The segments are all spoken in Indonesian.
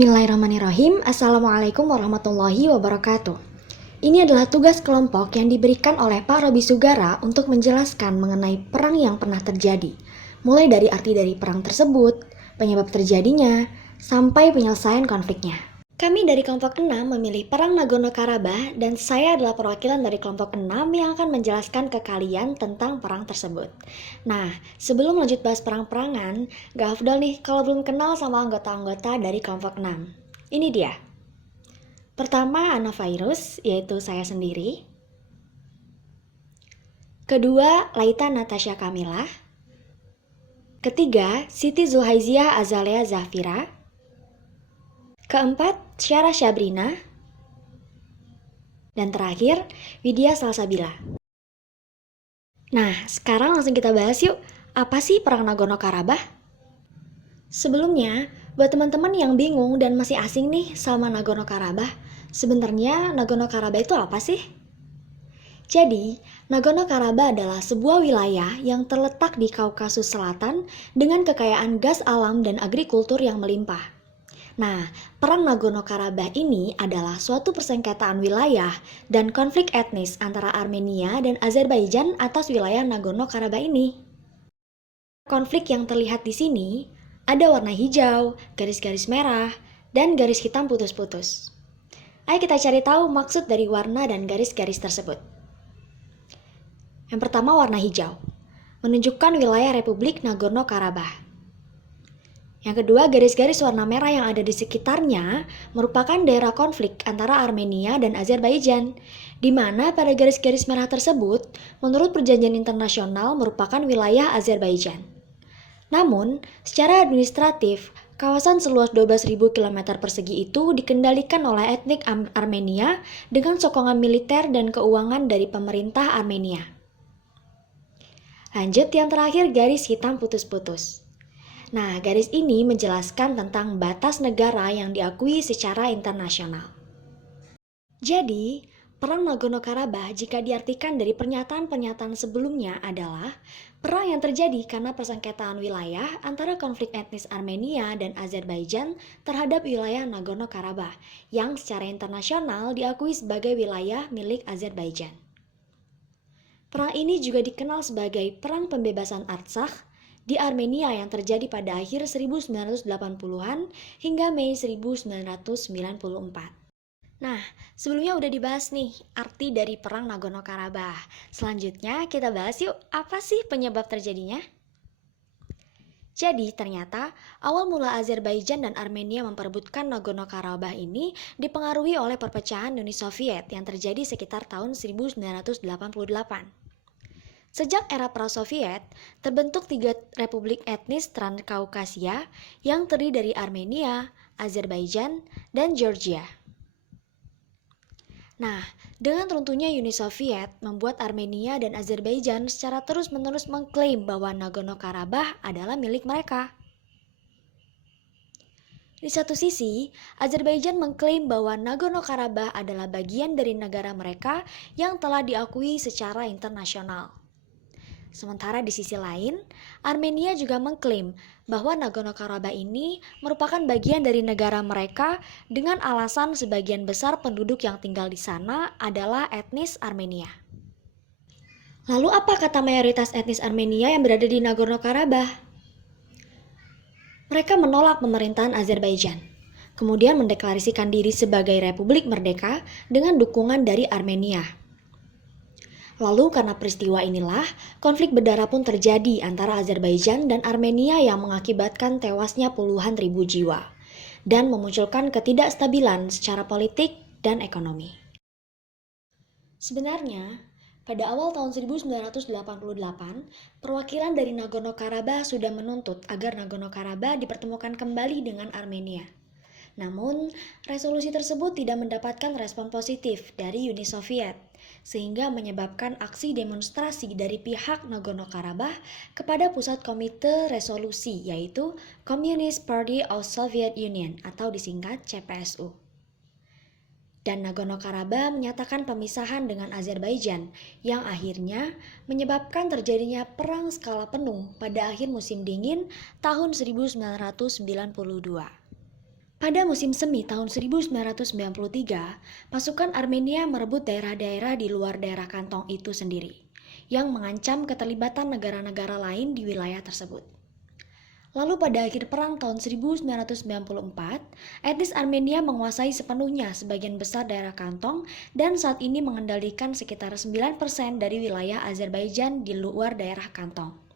Bismillahirrahmanirrahim. Assalamualaikum warahmatullahi wabarakatuh. Ini adalah tugas kelompok yang diberikan oleh Pak Robi Sugara untuk menjelaskan mengenai perang yang pernah terjadi, mulai dari arti dari perang tersebut, penyebab terjadinya, sampai penyelesaian konfliknya. Kami dari kelompok 6 memilih perang Nagorno-Karabakh dan saya adalah perwakilan dari kelompok 6 yang akan menjelaskan ke kalian tentang perang tersebut. Nah, sebelum lanjut bahas perang-perangan, gak afdal nih kalau belum kenal sama anggota-anggota dari kelompok 6. Ini dia. Pertama, Anavirus, yaitu saya sendiri. Kedua, Laita Natasha Kamila. Ketiga, Siti Zulhaizia Azalea Zafira. Keempat, Syara Syabrina. Dan terakhir, Widya Salsabila. Nah, sekarang langsung kita bahas yuk, apa sih perang Nagorno-Karabakh? Sebelumnya, buat teman-teman yang bingung dan masih asing nih sama Nagorno-Karabakh, sebenarnya Nagorno-Karabakh itu apa sih? Jadi, Nagorno-Karabakh adalah sebuah wilayah yang terletak di Kaukasus Selatan dengan kekayaan gas alam dan agrikultur yang melimpah. Nah, perang Nagorno-Karabakh ini adalah suatu persengketaan wilayah dan konflik etnis antara Armenia dan Azerbaijan atas wilayah Nagorno-Karabakh ini. Konflik yang terlihat di sini ada warna hijau, garis-garis merah, dan garis hitam putus-putus. Ayo kita cari tahu maksud dari warna dan garis-garis tersebut. Yang pertama warna hijau, menunjukkan wilayah Republik Nagorno-Karabakh. Yang kedua, garis-garis warna merah yang ada di sekitarnya merupakan daerah konflik antara Armenia dan Azerbaijan, di mana pada garis-garis merah tersebut, menurut perjanjian internasional merupakan wilayah Azerbaijan. Namun, secara administratif, kawasan seluas 12.000 km persegi itu dikendalikan oleh etnik Armenia dengan sokongan militer dan keuangan dari pemerintah Armenia. Lanjut yang terakhir, garis hitam putus-putus. Nah, garis ini menjelaskan tentang batas negara yang diakui secara internasional. Jadi, perang Nagorno-Karabakh jika diartikan dari pernyataan-pernyataan sebelumnya adalah perang yang terjadi karena persengketaan wilayah antara konflik etnis Armenia dan Azerbaijan terhadap wilayah Nagorno-Karabakh yang secara internasional diakui sebagai wilayah milik Azerbaijan. Perang ini juga dikenal sebagai Perang Pembebasan Artsakh di Armenia yang terjadi pada akhir 1980-an hingga Mei 1994. Nah, sebelumnya udah dibahas nih arti dari perang Nagorno-Karabakh. Selanjutnya kita bahas yuk, apa sih penyebab terjadinya? Jadi ternyata awal mula Azerbaijan dan Armenia memperebutkan Nagorno-Karabakh ini dipengaruhi oleh perpecahan Uni Soviet yang terjadi sekitar tahun 1988. Sejak era pra-Soviet, terbentuk 3 republik etnis Transkaukasia yang terdiri dari Armenia, Azerbaijan, dan Georgia. Nah, dengan runtuhnya Uni Soviet membuat Armenia dan Azerbaijan secara terus-menerus mengklaim bahwa Nagorno-Karabakh adalah milik mereka. Di satu sisi, Azerbaijan mengklaim bahwa Nagorno-Karabakh adalah bagian dari negara mereka yang telah diakui secara internasional. Sementara di sisi lain, Armenia juga mengklaim bahwa Nagorno-Karabakh ini merupakan bagian dari negara mereka dengan alasan sebagian besar penduduk yang tinggal di sana adalah etnis Armenia. Lalu apa kata mayoritas etnis Armenia yang berada di Nagorno-Karabakh? Mereka menolak pemerintahan Azerbaijan, kemudian mendeklarasikan diri sebagai Republik Merdeka dengan dukungan dari Armenia. Lalu karena peristiwa inilah, konflik berdarah pun terjadi antara Azerbaijan dan Armenia yang mengakibatkan tewasnya puluhan ribu jiwa dan memunculkan ketidakstabilan secara politik dan ekonomi. Sebenarnya, pada awal tahun 1988, perwakilan dari Nagorno-Karabakh sudah menuntut agar Nagorno-Karabakh dipertemukan kembali dengan Armenia. Namun, resolusi tersebut tidak mendapatkan respon positif dari Uni Soviet, sehingga menyebabkan aksi demonstrasi dari pihak Nagorno-Karabakh kepada Pusat Komite Resolusi, yaitu Communist Party of Soviet Union atau disingkat CPSU. Dan Nagorno-Karabakh menyatakan pemisahan dengan Azerbaijan yang akhirnya menyebabkan terjadinya perang skala penuh pada akhir musim dingin tahun 1992. Pada musim semi tahun 1993, pasukan Armenia merebut daerah-daerah di luar daerah kantong itu sendiri, yang mengancam keterlibatan negara-negara lain di wilayah tersebut. Lalu pada akhir perang tahun 1994, etnis Armenia menguasai sepenuhnya sebagian besar daerah kantong dan saat ini mengendalikan sekitar 9% dari wilayah Azerbaijan di luar daerah kantong.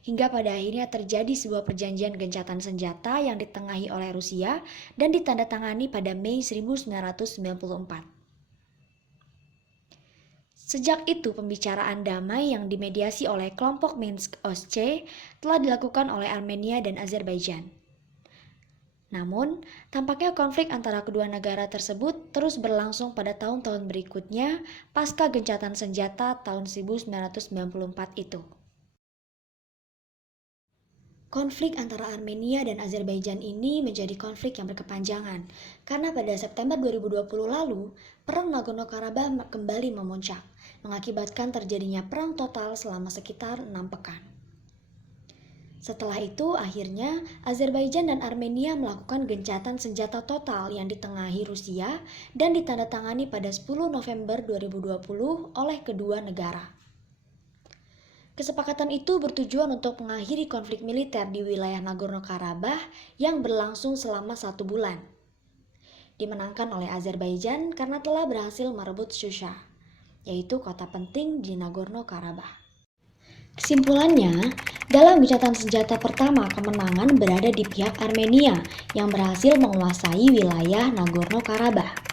Hingga pada akhirnya terjadi sebuah perjanjian gencatan senjata yang ditengahi oleh Rusia dan ditandatangani pada Mei 1994. Sejak itu, pembicaraan damai yang dimediasi oleh kelompok Minsk-OSCE telah dilakukan oleh Armenia dan Azerbaijan. Namun, tampaknya konflik antara kedua negara tersebut terus berlangsung pada tahun-tahun berikutnya pasca gencatan senjata tahun 1994 itu. Konflik antara Armenia dan Azerbaijan ini menjadi konflik yang berkepanjangan karena pada September 2020 lalu, perang Nagorno-Karabakh kembali memuncak, mengakibatkan terjadinya perang total selama sekitar 6 pekan. Setelah itu, akhirnya Azerbaijan dan Armenia melakukan gencatan senjata total yang ditengahi Rusia dan ditandatangani pada 10 November 2020 oleh kedua negara. Kesepakatan itu bertujuan untuk mengakhiri konflik militer di wilayah Nagorno-Karabakh yang berlangsung selama 1 bulan. Dimenangkan oleh Azerbaijan karena telah berhasil merebut Shusha, yaitu kota penting di Nagorno-Karabakh. Kesimpulannya, dalam gencatan senjata pertama kemenangan berada di pihak Armenia yang berhasil menguasai wilayah Nagorno-Karabakh.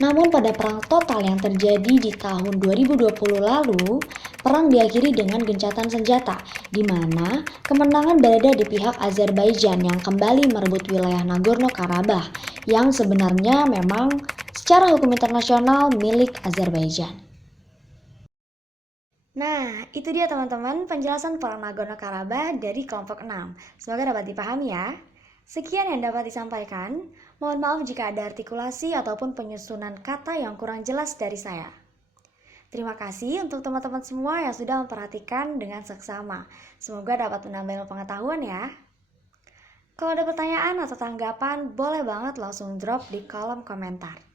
Namun pada perang total yang terjadi di tahun 2020 lalu, perang diakhiri dengan gencatan senjata, di mana kemenangan berada di pihak Azerbaijan yang kembali merebut wilayah Nagorno-Karabakh yang sebenarnya memang secara hukum internasional milik Azerbaijan. Nah, itu dia teman-teman penjelasan perang Nagorno-Karabakh dari kelompok 6. Semoga dapat dipahami ya. Sekian yang dapat disampaikan. Mohon maaf jika ada artikulasi ataupun penyusunan kata yang kurang jelas dari saya. Terima kasih untuk teman-teman semua yang sudah memperhatikan dengan seksama. Semoga dapat menambah ilmu pengetahuan ya. Kalau ada pertanyaan atau tanggapan, boleh banget langsung drop di kolom komentar.